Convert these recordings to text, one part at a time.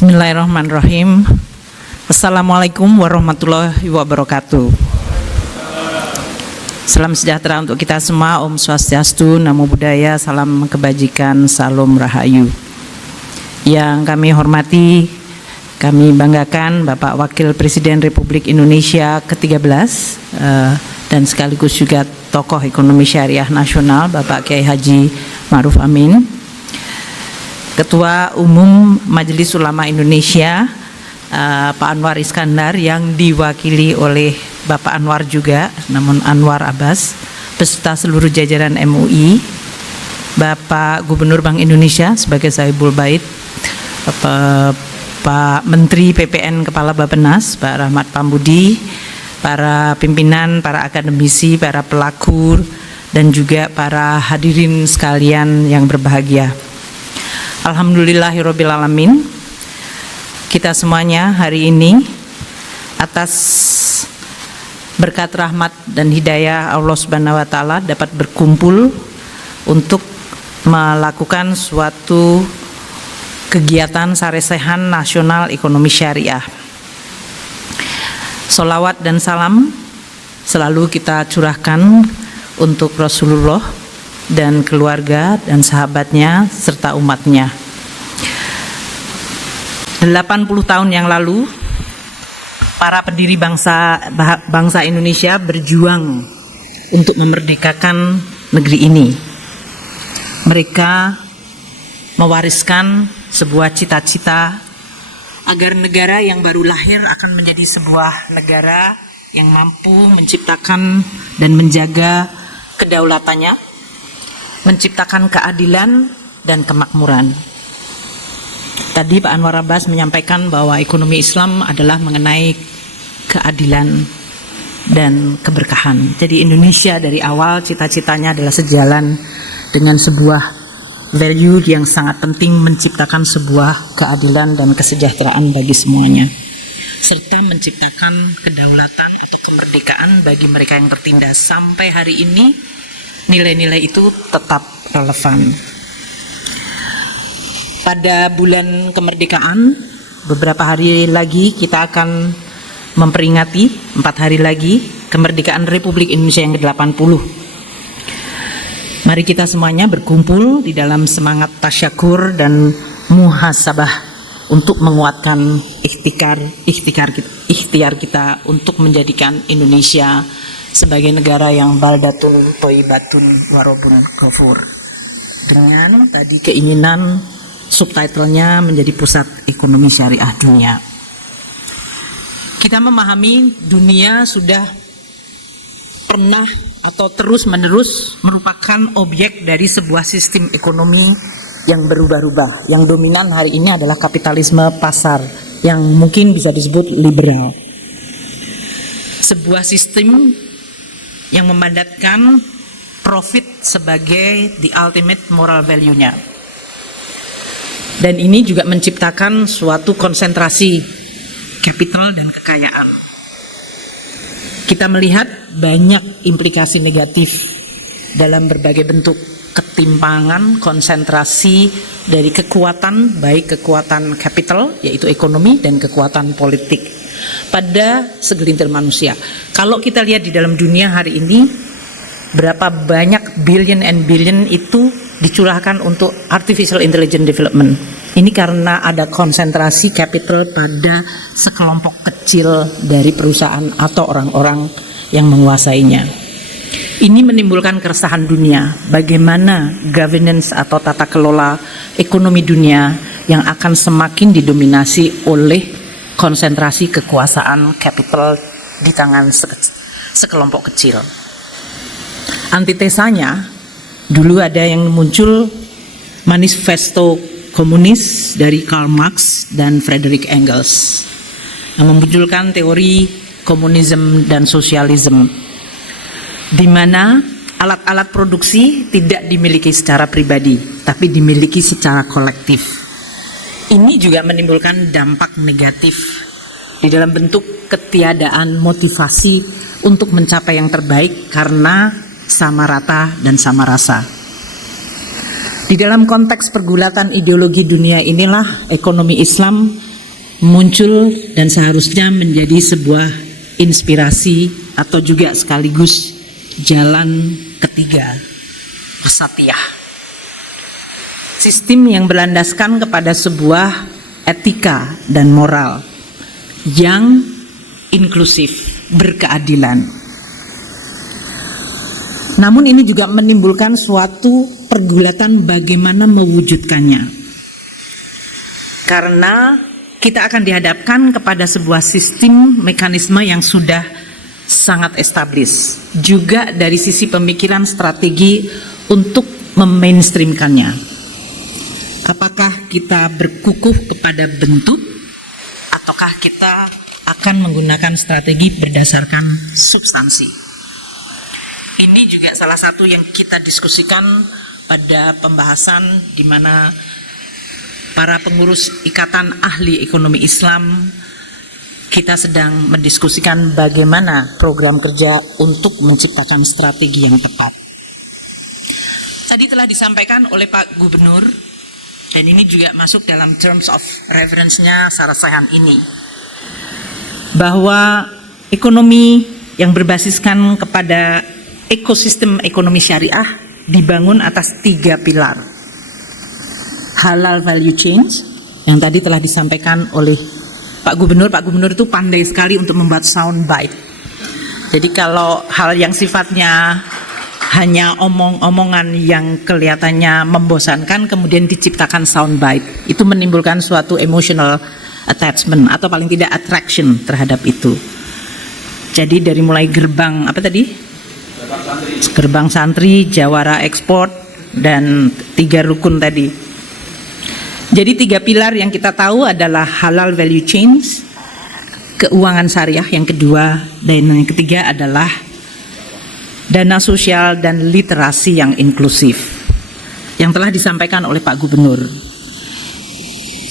Bismillahirrahmanirrahim. Assalamualaikum warahmatullahi wabarakatuh. Salam sejahtera untuk kita semua. Om Swastiastu, Namo Buddhaya, salam kebajikan, salam rahayu. Yang kami hormati, kami banggakan Bapak Wakil Presiden Republik Indonesia ke-13 dan sekaligus juga tokoh ekonomi syariah nasional Bapak Kiai Haji Ma'ruf Amin, Ketua Umum Majelis Ulama Indonesia Pak Anwar Iskandar yang diwakili oleh Bapak Anwar juga, namun Anwar Abbas, beserta seluruh jajaran MUI, Bapak Gubernur Bank Indonesia sebagai Sahibul Bait, Pak Menteri PPN Kepala Bappenas, Pak Rahmat Pambudi, para pimpinan, para akademisi, para pelaku, dan juga para hadirin sekalian yang berbahagia. Alhamdulillahirrabbilalamin, kita semuanya hari ini atas berkat rahmat dan hidayah Allah Subhanahu wa Ta'ala dapat berkumpul untuk melakukan suatu kegiatan saresehan nasional ekonomi syariah. Sholawat dan salam selalu kita curahkan untuk Rasulullah dan keluarga dan sahabatnya serta umatnya. 80 tahun yang lalu para pendiri bangsa Indonesia berjuang untuk memerdekakan negeri ini. Mereka mewariskan sebuah cita-cita agar negara yang baru lahir akan menjadi sebuah negara yang mampu menciptakan dan menjaga kedaulatannya, menciptakan keadilan dan kemakmuran. Tadi Pak Anwar Abbas menyampaikan bahwa ekonomi Islam adalah mengenai keadilan dan keberkahan. Jadi Indonesia dari awal cita-citanya adalah sejalan dengan sebuah value yang sangat penting, menciptakan sebuah keadilan dan kesejahteraan bagi semuanya, serta menciptakan kedaulatan atau kemerdekaan bagi mereka yang tertindas. Sampai hari ini nilai-nilai itu tetap relevan. Pada bulan kemerdekaan, beberapa hari lagi kita akan memperingati 4 hari lagi kemerdekaan Republik Indonesia yang ke-80. Mari kita semuanya berkumpul di dalam semangat tasyakur dan muhasabah untuk menguatkan ikhtiar kita untuk menjadikan Indonesia sebagai negara yang baldatun thayyibatun warabun ghafur, dengan tadi keinginan subtitlenya menjadi pusat ekonomi syariah dunia. Kita memahami dunia sudah pernah atau terus-menerus merupakan objek dari sebuah sistem ekonomi yang berubah-ubah. Yang dominan hari ini adalah kapitalisme pasar yang mungkin bisa disebut liberal. Sebuah sistem yang memandatkan profit sebagai the ultimate moral value-nya. Dan ini juga menciptakan suatu konsentrasi kapital dan kekayaan. Kita melihat banyak implikasi negatif dalam berbagai bentuk ketimpangan konsentrasi dari kekuatan, baik kekuatan kapital yaitu ekonomi dan kekuatan politik pada segelintir manusia. Kalau kita lihat di dalam dunia hari ini, berapa banyak billion and billion itu dicurahkan untuk artificial intelligence development. Ini karena ada konsentrasi capital pada sekelompok kecil dari perusahaan atau orang-orang yang menguasainya. Ini menimbulkan keresahan dunia, bagaimana governance atau tata kelola ekonomi dunia yang akan semakin didominasi oleh konsentrasi kekuasaan capital di tangan sekelompok kecil. Antitesanya, dulu ada yang muncul manifesto komunis dari Karl Marx dan Friedrich Engels yang memunculkan teori komunisme dan sosialisme, di mana alat-alat produksi tidak dimiliki secara pribadi, tapi dimiliki secara kolektif. Ini juga menimbulkan dampak negatif di dalam bentuk ketiadaan motivasi untuk mencapai yang terbaik karena sama rata dan sama rasa. Di dalam konteks pergulatan ideologi dunia inilah ekonomi Islam muncul dan seharusnya menjadi sebuah inspirasi atau juga sekaligus jalan ketiga, wasatiyah. Sistem yang berlandaskan kepada sebuah etika dan moral yang inklusif, berkeadilan. Namun ini juga menimbulkan suatu pergulatan bagaimana mewujudkannya. Karena kita akan dihadapkan kepada sebuah sistem mekanisme yang sudah sangat established. Juga dari sisi pemikiran strategi untuk memainstreamkannya. Apakah kita berkukuh kepada bentuk ataukah kita akan menggunakan strategi berdasarkan substansi? Ini juga salah satu yang kita diskusikan pada pembahasan di mana para pengurus Ikatan Ahli Ekonomi Islam kita sedang mendiskusikan bagaimana program kerja untuk menciptakan strategi yang tepat. Tadi telah disampaikan oleh Pak Gubernur dan ini juga masuk dalam terms of reference-nya Sarasehan ini, bahwa ekonomi yang berbasiskan kepada ekosistem ekonomi syariah dibangun atas 3 pilar. Halal value change yang tadi telah disampaikan oleh Pak Gubernur. Pak Gubernur itu pandai sekali untuk membuat sound bite. Jadi kalau hal yang sifatnya hanya omong-omongan yang kelihatannya membosankan kemudian diciptakan sound bite, itu menimbulkan suatu emotional attachment atau paling tidak attraction terhadap itu. Jadi dari mulai gerbang apa tadi? Gerbang santri, jawara ekspor, dan 3 rukun tadi. Jadi 3 pilar yang kita tahu adalah halal value change, keuangan syariah yang kedua, dan yang ketiga adalah dana sosial dan literasi yang inklusif yang telah disampaikan oleh Pak Gubernur.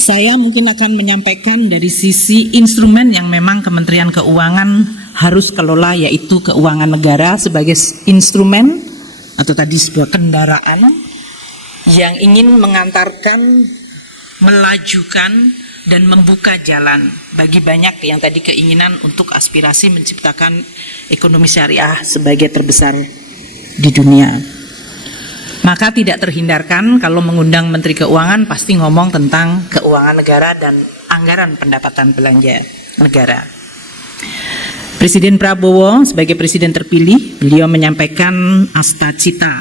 Saya mungkin akan menyampaikan dari sisi instrumen yang memang Kementerian Keuangan harus kelola, yaitu keuangan negara sebagai instrumen atau tadi sebuah kendaraan yang ingin mengantarkan, melajukan dan membuka jalan bagi banyak yang tadi keinginan untuk aspirasi menciptakan ekonomi syariah sebagai terbesar di dunia. Maka tidak terhindarkan kalau mengundang Menteri Keuangan pasti ngomong tentang keuangan negara dan anggaran pendapatan belanja negara. Presiden Prabowo sebagai presiden terpilih, beliau menyampaikan Astacita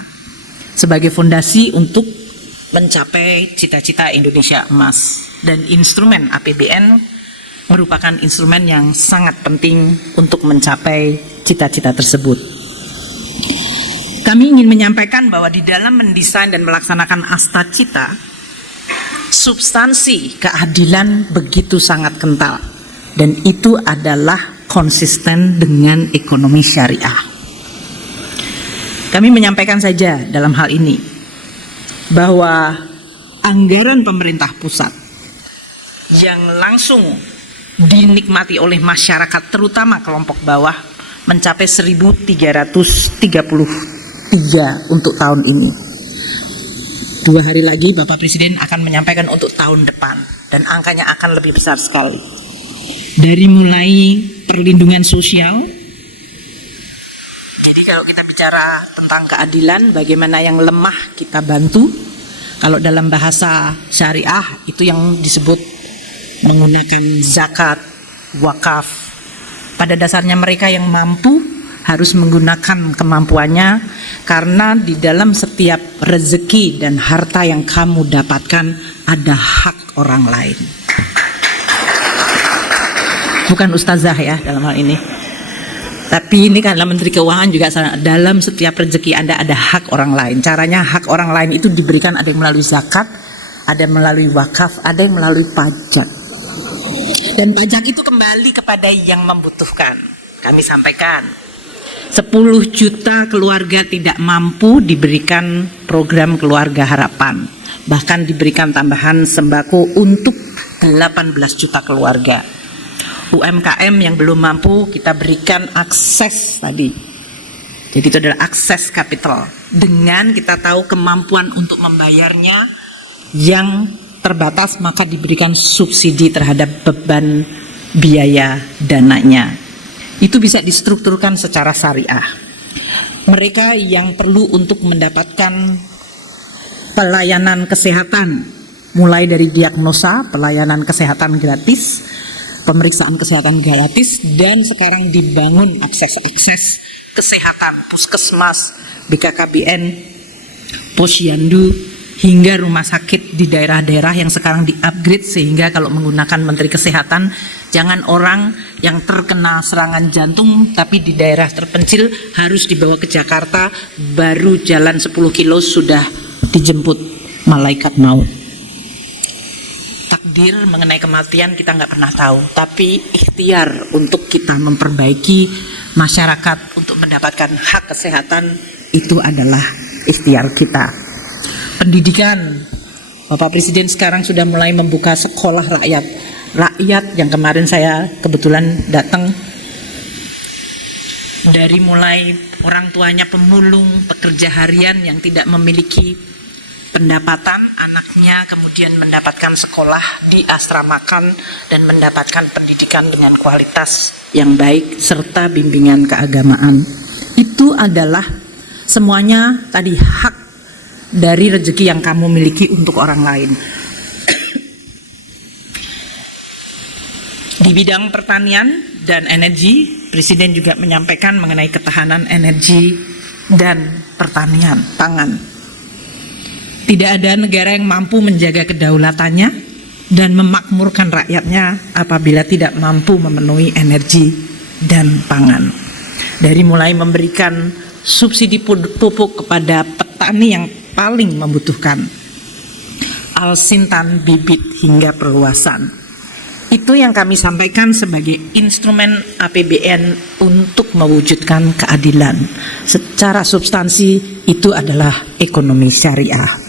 sebagai fondasi untuk mencapai cita-cita Indonesia Emas, dan instrumen APBN merupakan instrumen yang sangat penting untuk mencapai cita-cita tersebut. Kami ingin menyampaikan bahwa di dalam mendesain dan melaksanakan Astacita, substansi keadilan begitu sangat kental, dan itu adalah konsisten dengan ekonomi syariah. Kami menyampaikan saja dalam hal ini bahwa anggaran pemerintah pusat yang langsung dinikmati oleh masyarakat terutama kelompok bawah mencapai 1.333 untuk tahun ini. 2 hari lagi Bapak Presiden akan menyampaikan untuk tahun depan dan angkanya akan lebih besar sekali. Dari mulai perlindungan sosial, jadi kalau kita bicara tentang keadilan, bagaimana yang lemah kita bantu. Kalau dalam bahasa syariah itu yang disebut menggunakan zakat, wakaf. Pada dasarnya mereka yang mampu harus menggunakan kemampuannya, karena di dalam setiap rezeki dan harta yang kamu dapatkan ada hak orang lain. Bukan ustazah ya dalam hal ini, tapi ini karena Menteri Keuangan juga dalam setiap rezeki Anda ada hak orang lain. Caranya hak orang lain itu diberikan, ada yang melalui zakat, ada yang melalui wakaf, ada yang melalui pajak. Dan pajak itu kembali kepada yang membutuhkan. Kami sampaikan 10 juta keluarga tidak mampu diberikan program keluarga harapan, bahkan diberikan tambahan sembako untuk 18 juta keluarga. UMKM yang belum mampu kita berikan akses tadi. Jadi itu adalah akses kapital dengan kita tahu kemampuan untuk membayarnya yang terbatas, maka diberikan subsidi terhadap beban biaya dananya. Itu bisa distrukturkan secara syariah. Mereka yang perlu untuk mendapatkan pelayanan kesehatan, mulai dari diagnosa, pelayanan kesehatan gratis, pemeriksaan kesehatan gratis, dan sekarang dibangun akses kesehatan, puskesmas, BKKBN, posyandu, hingga rumah sakit di daerah-daerah yang sekarang di-upgrade, sehingga kalau menggunakan Menteri Kesehatan, jangan orang yang terkena serangan jantung tapi di daerah terpencil harus dibawa ke Jakarta, baru jalan 10 kilo sudah dijemput malaikat maut. Takdir mengenai kematian kita nggak pernah tahu, tapi ikhtiar untuk kita memperbaiki masyarakat untuk mendapatkan hak kesehatan itu adalah ikhtiar kita. Pendidikan, Bapak Presiden sekarang sudah mulai membuka sekolah rakyat yang kemarin saya kebetulan datang, dari mulai orang tuanya pemulung, pekerja harian yang tidak memiliki pendapatan, anaknya kemudian mendapatkan sekolah, diasramakan dan mendapatkan pendidikan dengan kualitas yang baik serta bimbingan keagamaan. Itu adalah semuanya tadi hak dari rezeki yang kamu miliki untuk orang lain. Di bidang pertanian dan energi, Presiden juga menyampaikan mengenai ketahanan energi dan pertanian pangan. Tidak ada negara yang mampu menjaga kedaulatannya dan memakmurkan rakyatnya apabila tidak mampu memenuhi energi dan pangan. Dari mulai memberikan subsidi pupuk kepada petani yang paling membutuhkan, alsintan bibit hingga perluasan. Itu yang kami sampaikan sebagai instrumen APBN untuk mewujudkan keadilan. Secara substansi itu adalah ekonomi syariah.